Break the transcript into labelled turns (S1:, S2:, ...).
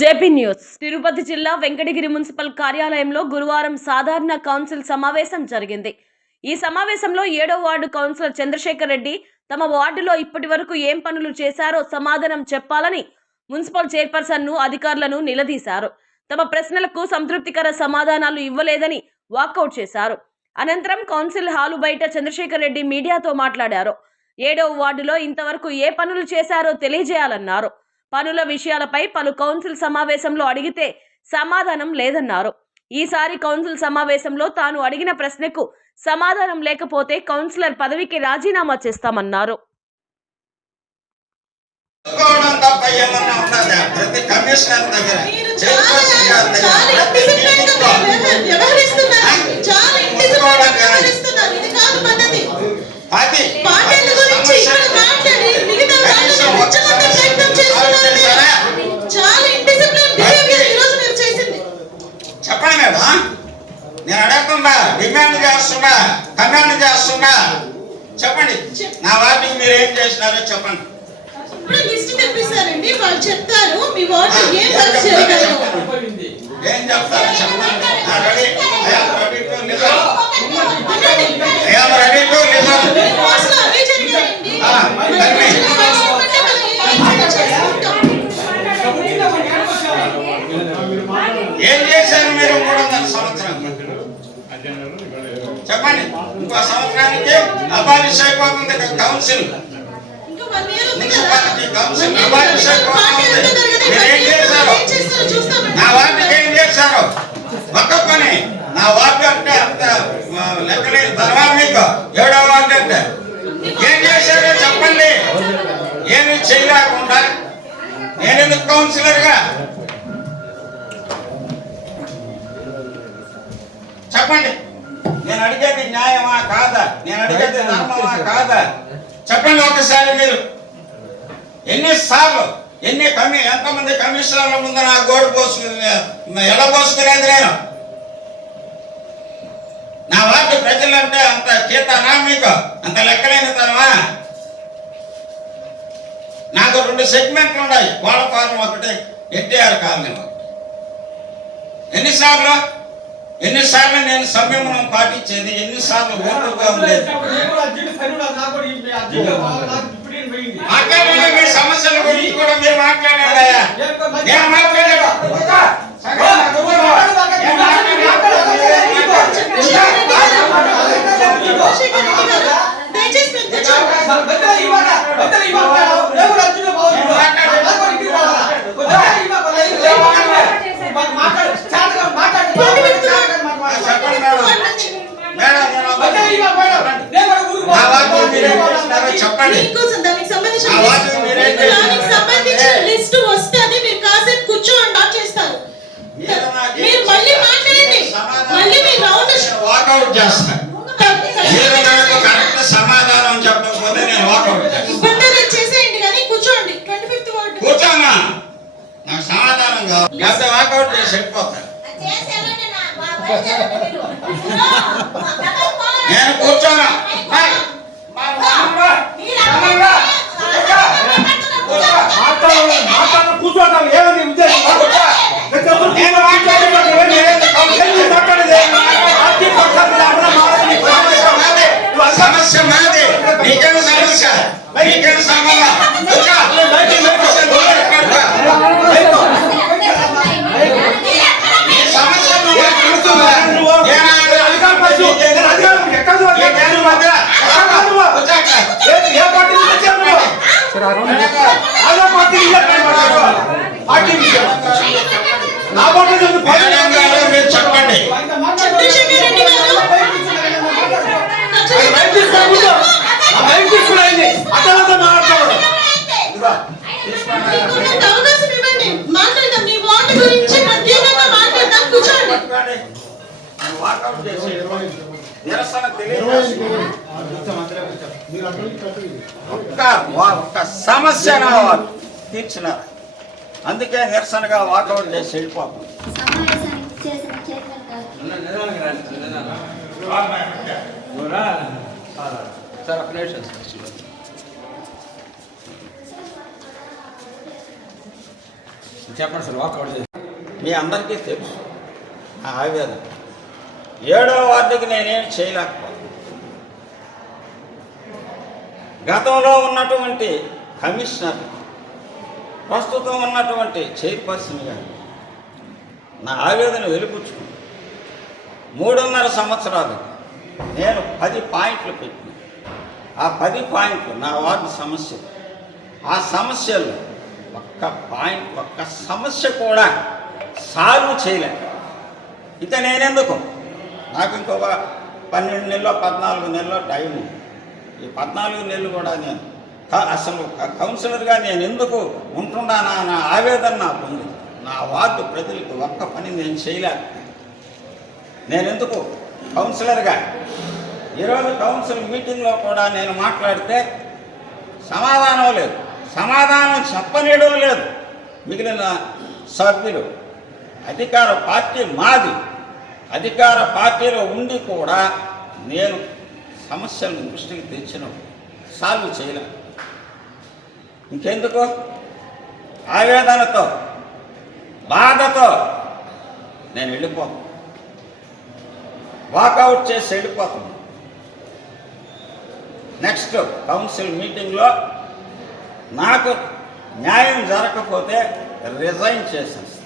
S1: JP news. Tirupati జిల్లా Venkatagiri municipal కార్యాలయంలో గురువారం సాధారణ కౌన్సిల్ సమావేశం జరిగింది. ఈ సమావేశంలో ఏడో వార్డు కౌన్సిలర్ చంద్రశేఖర్ రెడ్డి తమ వార్డులో ఇప్పటి వరకు ఏం పనులు చేశారో సమాధానం చెప్పాలని మున్సిపల్ చైర్పర్సన్ను అధికారులను నిలదీశారు. తమ ప్రశ్నలకు సంతృప్తికర సమాధానాలు ఇవ్వలేదని వాకౌట్ చేశారు. అనంతరం కౌన్సిల్ హాలు బయట చంద్రశేఖర్ రెడ్డి మీడియాతో మాట్లాడారు. ఏడవ వార్డులో ఇంతవరకు ఏ పనులు చేశారో తెలియజేయాలన్నారు. పనుల విషయాలపై పలు కౌన్సిల్ సమావేశంలో అడిగితే సమాధానం లేదన్నారు. ఈసారి కౌన్సిల్ సమావేశంలో తాను అడిగిన ప్రశ్నకు సమాధానం లేకపోతే కౌన్సిలర్ పదవికి రాజీనామా చేస్తామన్నారు.
S2: ఒప్పుకోవడం నేను అడగకుండా డిమాండ్ చేస్తున్నా కమాండ్ చేస్తున్నా చెప్పండి నా వాటికి మీరు ఏం చేసినారో చెప్పండి
S3: ఇప్పుడు లిస్ట్ తెప్పిస్తారండి వాళ్ళు చెప్తారు మీ వార్డు ఏం వర్క్ చేయగలరు
S2: ఏం చెప్తారో చెప్పండి నా ready I'm ready to listen I'm ready to listen చెప్పండి. ఇంకో సంవత్సరానికి అబాలిష్ అయిపోతుంది కౌన్సిల్ మున్సిపాలిటీ కౌన్సిల్ అబాలిష్ అయిపోతుంది మీరు చేశారు? నా వార్డుకి ఏం చేశారు? ఒక్క పని. నా వార్డు అంటే అంత లెక్కలేదు. తర్వాత మీకు. ఏడో వార్డు అంటే. ఏం చేశారో చెప్పండి. ఏమి చేయలేకుండా నేను ఎందుకు కౌన్సిలర్గా చెప్పండి. నేను అడిగేది న్యాయమా కాదా? నేను అడిగేది ధర్మమా కాదా? చెప్పండి ఒకసారి మీరు. ఎన్నిసార్లు ఎన్ని కమి ఎంతమంది కమిషనర్ల ముందు నా గోడు పోసు ఎలా పోసుకునేది నేను? నా వార్డు ప్రజలంటే అంత చేతనా మీకు? అంత లెక్కలేని తనమా? నాకు రెండు సెగ్మెంట్లు ఉన్నాయి. కోళ్ళ ఫారం ఒకటి ఎన్టీఆర్ కాలనీ ఒకటి. ఎన్నిసార్లు? ఎన్నిసార్లు నేను సంయమనం పాటించేది ఎన్నిసార్లు ఓటుగా ఉండేది మాట్లాడండి మీ సమస్యల గురించి కూడా మీరు మాట్లాడాలయ్యా నేను మాట్లాడాను సగం నా గురువు. నేను
S3: చంద్రశేఖర్ రెడ్డి గారు దయచేసి మీరు కూర్చోండి
S2: చెప్పండి మేడం మేడం నేను నా వార్డు మీరు ఏం చెప్పండి
S3: మీకోసం దానికి సంబంధించిన దానికి
S2: చేశారు?
S3: సంబంధించిన లిస్ట్ వస్తుంది మీరు కాసేపు కూర్చోండి డాక్ చేస్తారు.
S2: మీరు నాకు
S3: మీరు మళ్ళీ మాట్లాడండి.
S2: సమాధానం
S3: మళ్ళీ మీరు రౌండ్
S2: నేను వాకౌట్ చేస్తాను మీరు నాకు కరెక్ట్ సమాధానం చెప్పకపోతే నేను వాకౌట్ చేస్తాను
S3: ఇబ్బంది చేసేయండి కానీ కూర్చోండి. Twenty fifth ward.
S2: కూర్చోమ్మా నాకు సమాధానం కావాలి. లేకపోతే వాకౌట్ చేసి వెళ్ళిపోతాను నేను కూర్చోను ఏయ్, మా అమ్మ, అమ్మమ్మ, కూర్చో.
S4: కూర్చోటం ఏమని ఉద్దేశం
S2: నేను మాట్లాడేటప్పుడు నేను కౌన్సిల్
S4: పార్టీ పక్షాలు లేకుండా మారని
S2: సమస్య మాది. సమస్య మాది నీకేం సమస్య నీకేం సంబంధం కూర్చో. సమస్య నువ్వు ఎక్కడున్నా? నీ సమస్య నువ్వు ఎక్కడున్నా? నేను
S3: అవకాశం ఇవ్వండి. మాట్లాడదాం. మీ వార్డు గురించి ప్రత్యేకంగా మాట్లాడదాం. కూర్చోండి.
S2: వాకౌట్ చేసి నిరసన తెలియజేసి ఒక్క సమస్య నా వారు తీర్చినారు. అందుకే నిరసనగా వాకౌట్ చేసి వెళ్ళిపోతాం.
S5: సార్ ఒక నిమిషం సార్. చెప్పండి సార్ వాకౌట్ చేసి
S2: మీ అందరికీ తెలుసు. ఆ ఆవేదన. ఏడో వార్డుకి నేనేం చేయలేకపో గతంలో ఉన్నటువంటి కమిషనర్ ప్రస్తుతం ఉన్నటువంటి చైర్పర్సన్ గారు నా ఆవేదన వెలుపుచ్చుకుని మూడున్నర సంవత్సరాలు నేను పది పాయింట్లు పెట్టిన. ఆ పది పాయింట్లు నా వార్డు సమస్య ఆ సమస్యలు ఒక్క పాయింట్ ఒక్క సమస్య కూడా సాల్వ్ చేయలే. ఇక నేనెందుకు? నాకు ఇంకొక పన్నెండు నెలలో పద్నాలుగు నెలలో టైం ఈ పద్నాలుగు నెలలు కూడా నేను అసలు కౌన్సిలర్గా నేను ఎందుకు ఉంటున్నానా నా ఆవేదన నాకు ఉంది. నా వార్డు ప్రజలకు ఒక్క పని నేను చేయలేక నేను ఎందుకు కౌన్సిలర్గా. ఈరోజు కౌన్సిల్ మీటింగ్లో కూడా నేను మాట్లాడితే సమాధానం లేదు. సమాధానం చెప్పనేయడం లేదు. మిగిలిన సభ్యులు అధికార పార్టీ మాది. అధికార పార్టీలో ఉండి కూడా నేను సమస్యలను దృష్టికి తెచ్చిన సాల్వ్ చేయలే. ఇంకెందుకు? ఆవేదనతో బాధతో నేను వెళ్ళిపోతాను వాకౌట్ చేసి వెళ్ళిపోతాను నెక్స్ట్ కౌన్సిల్ మీటింగ్లో నాకు న్యాయం జరగకపోతే రిజైన్ చేశాను.